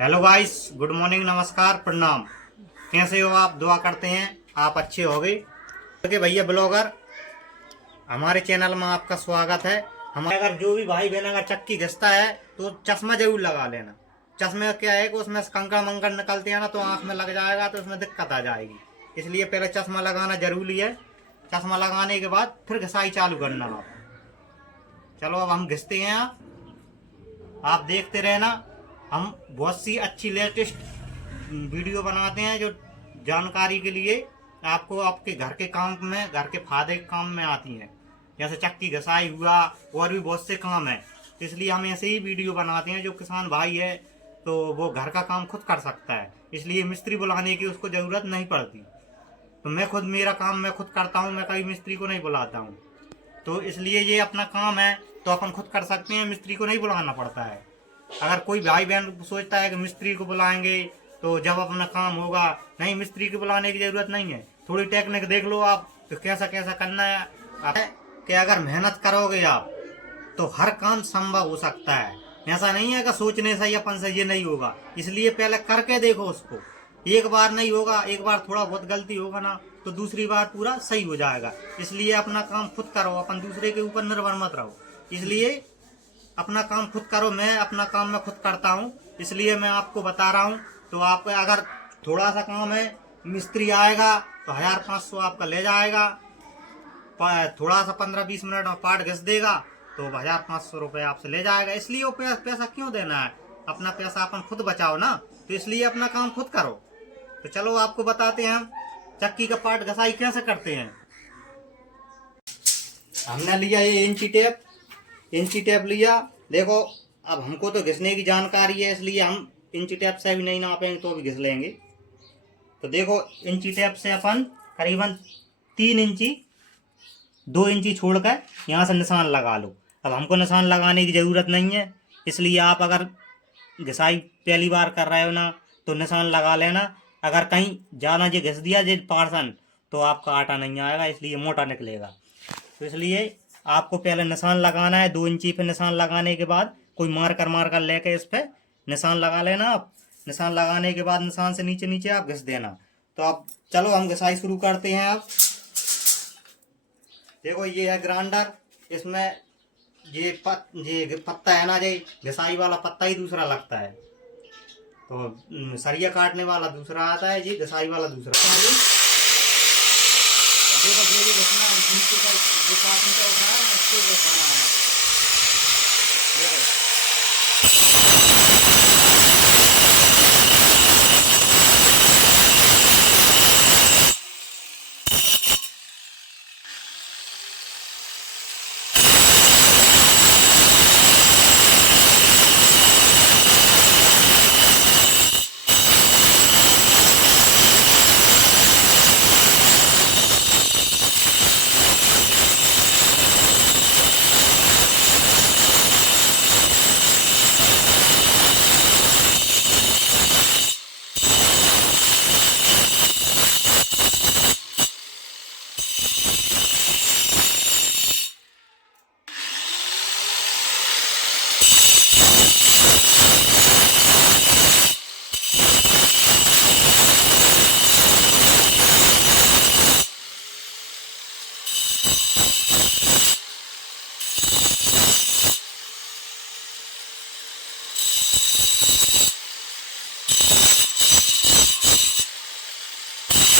Hello guys, good morning, नमस्कार, प्रणाम। कैसे हो आप? दुआ करते हैं आप अच्छे होगे। ओके भैया ब्लॉगर, हमारे चैनल में आपका स्वागत है। हमारे अगर जो भी भाई बहन अगर चक्की घिसता है तो चश्मा जरूर लगा लेना। चश्मे का क्या है कि उसमें कंकड़ मंकड़ निकलते हैं ना, तो आंख में लग जाएगा तो उसमें दिक्कत आ जाएगी। इसलिए पहले चश्मा लगाना जरूरी है। चश्मा लगाने के बाद फिर घिसाई चालू करना आप। चलो अब हम घिसते हैं। आप देखते रहना। हम बहुत सी अच्छी लेटेस्ट वीडियो बनाते हैं जो जानकारी के लिए आपको आपके घर के काम में, घर के फायदे के काम में आती हैं। जैसे चक्की घसाई हुआ, और भी बहुत से काम हैं। इसलिए हम ऐसे ही वीडियो बनाते हैं। जो किसान भाई है तो वो घर का काम खुद कर सकता है, इसलिए मिस्त्री बुलाने की उसको ज़रूरत नहीं पड़ती। तो मैं खुद, मेरा काम मैं खुद करता हूँ, मैं कभी मिस्त्री को नहीं बुलाता हूँ। तो इसलिए ये अपना काम है तो अपन खुद कर सकते हैं, मिस्त्री को नहीं बुलाना पड़ता है। अगर कोई भाई बहन सोचता है कि मिस्त्री को बुलाएंगे तो जब अपना काम होगा, नहीं, मिस्त्री को बुलाने की जरूरत नहीं है। थोड़ी टेक्निक देख लो आप तो कैसा कैसा करना है कि अगर मेहनत करोगे आप तो हर काम संभव हो सकता है। ऐसा नहीं है कि सोचने से ही अपन से ये नहीं होगा। इसलिए पहले करके देखो उसको। एक बार नहीं होगा, एक बार थोड़ा बहुत गलती होगा ना, तो दूसरी बार पूरा सही हो जाएगा। इसलिए अपना काम खुद करो, अपन दूसरे के ऊपर निर्भर मत रहो। इसलिए अपना काम खुद करो। मैं अपना काम मैं खुद करता हूँ, इसलिए मैं आपको बता रहा हूँ। तो आप अगर थोड़ा सा काम है, मिस्त्री आएगा तो 1500 आपका ले जाएगा। थोड़ा सा 15-20 मिनट में पार्ट घिस देगा तो 1500 रुपये आपसे ले जाएगा। इसलिए वो पैसा क्यों देना है? अपना पैसा अपन खुद बचाओ ना। तो इसलिए अपना काम खुद करो। तो चलो आपको बताते हैं हम चक्की का पार्ट घसाई कैसे करते हैं। हमने लिया ये इंची टेप लिया। देखो, अब हमको तो घिसने की जानकारी है, इसलिए हम इंची टेप से भी नहीं नापेंगे तो भी घिस लेंगे। तो देखो, इंची टेप से अपन करीबन 3 इंची, 2 इंची छोड़कर यहाँ से निशान लगा लो। अब हमको निशान लगाने की ज़रूरत नहीं है, इसलिए आप अगर घिसाई पहली बार कर रहे हो ना तो निशान लगा लेना। अगर कहीं ज़्यादा जो घिस दिया जो पार्सन तो आपका आटा नहीं आएगा, इसलिए मोटा निकलेगा। तो इसलिए आपको पहले निशान लगाना है। 2 इंची पे निशान लगाने के बाद कोई मार कर लेके इस पे निशान लगा लेना आप। निशान लगाने के बाद निशान से नीचे नीचे आप घिस देना। तो अब चलो हम घिसाई शुरू करते हैं। आप देखो, ये है ग्राइंडर। इसमें ये पत्ता है ना, ये घिसाई वाला पत्ता ही दूसरा लगता है। तो सरिया काटने वाला दूसरा आता है, ये घिसाई वाला दूसरा। देखो, जो भी घिसना नीचे का जो काटने का होता है उसको घिसाना है। देखो,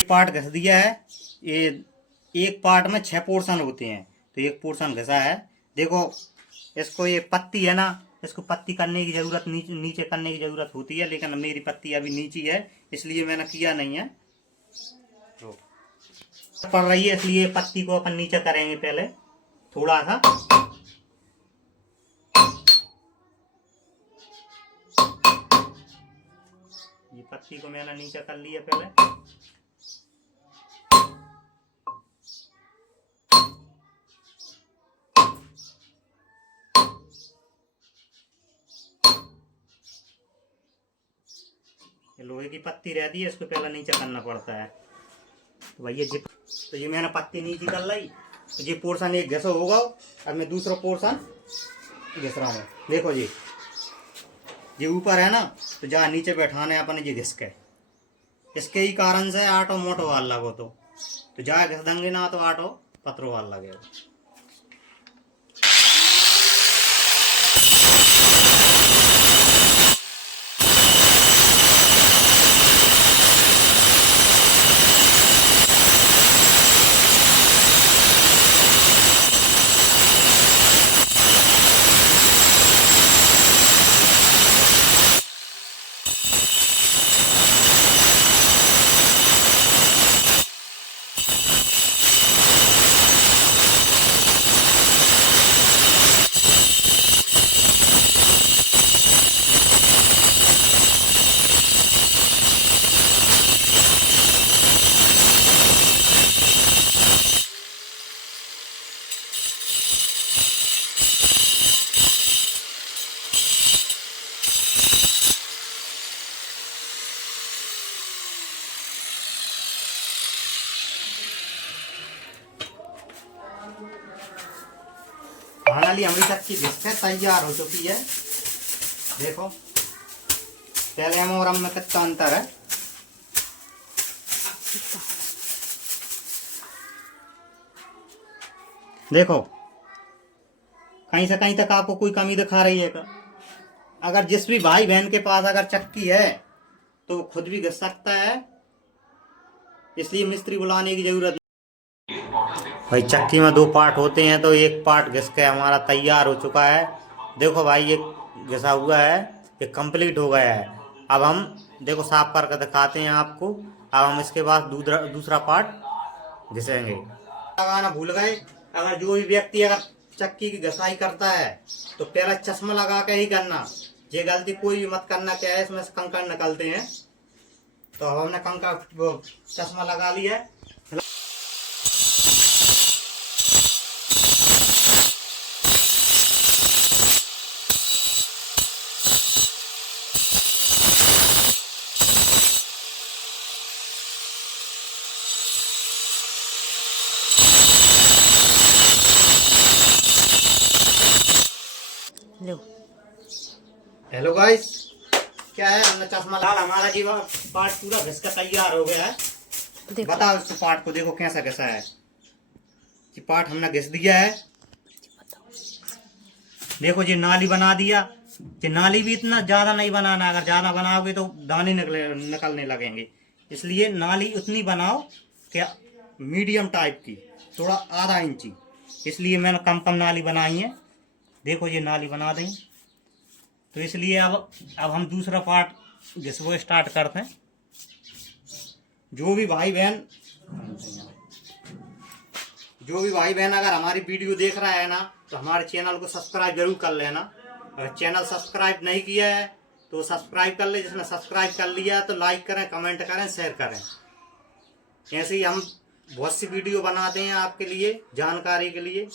पार्ट घिस दिया है। ये एक पार्ट में 6 पोर्शन होते हैं, तो एक पोर्शन घिसा है। देखो, इसको ये पत्ती है ना, इसको पत्ती करने की जरूरत, नीचे करने की जरूरत होती है, लेकिन मेरी पत्ती अभी नीचे है इसलिए मैंने किया नहीं है। तो पड़ रही है इसलिए पत्ती को अपन नीचे करेंगे पहले थोड़ा सा। ये पत्ती को मैंने नीचे कर लिया पहले। लोहे की पत्ती रहती है, इसको पहले नीचे करना पड़ता है। तो भैया जी, तो ये मैंने पत्ती नीचे कर ली। तो ये पोर्शन एक घिसा होगा। अब मैं दूसरा पोर्शन घिस रहा हूँ। देखो जी, ये ऊपर है ना, तो जहाँ नीचे बैठाने अपने ये घिसके, इसके ही कारण से आटो मोटो वाल लगो तो जहाँ घिस देंगे ना तो आटो पत्रो वाल लगेगा। फाइनली हमारी चक्की घिसके तैयार हो चुकी है। देखो पहले हम और हम में कितना अंतर है। देखो कहीं से कहीं तक आपको कोई कमी दिखा रही है क्या? अगर जिस भी भाई बहन के पास अगर चक्की है तो खुद भी घिस सकता है, इसलिए मिस्त्री बुलाने की जरूरत नहीं। भाई चक्की में दो पार्ट होते हैं, तो एक पार्ट घिस के हमारा तैयार हो चुका है। देखो भाई ये घिसा हुआ है, ये कंप्लीट हो गया है। अब हम देखो साफ करके दिखाते हैं आपको। अब हम इसके बाद दूसरा पार्ट घिसेंगे। लगाना भूल गए, अगर जो भी व्यक्ति अगर चक्की की घिसाई करता है तो पहले चश्मा लगा के ही करना। ये गलती कोई भी मत करना, क्या है इसमें से कंकड़ निकलते हैं। तो अब हमने कंकड़ चश्मा लगा लिया है। हेलो गाइस, क्या है हमने चश्मा लाल हमारा जी पार्ट पूरा घिस का तैयार हो गया है। बताओ इस पार्ट को देखो कैसा घिसा है। ये पार्ट हमने घिस दिया है। देखो ये नाली बना दिया। ये नाली भी इतना ज्यादा नहीं बनाना, अगर ज्यादा बनाओगे तो दाने निकलने लगेंगे। इसलिए नाली उतनी बनाओ क्या मीडियम टाइप की, थोड़ा आधा इंची। इसलिए मैंने कम कम नाली बनाई है। देखो ये नाली बना दें, तो इसलिए अब हम दूसरा पार्ट घिसबो स्टार्ट करते हैं। जो भी भाई बहन अगर हमारी वीडियो देख रहा है ना, तो हमारे चैनल को सब्सक्राइब जरूर कर लेना। अगर चैनल सब्सक्राइब नहीं किया है तो सब्सक्राइब कर ले। जिसने सब्सक्राइब कर लिया तो लाइक करें, कमेंट करें, शेयर करें। ऐसे ही हम बहुत सी वीडियो बनाते हैं आपके लिए, जानकारी के लिए।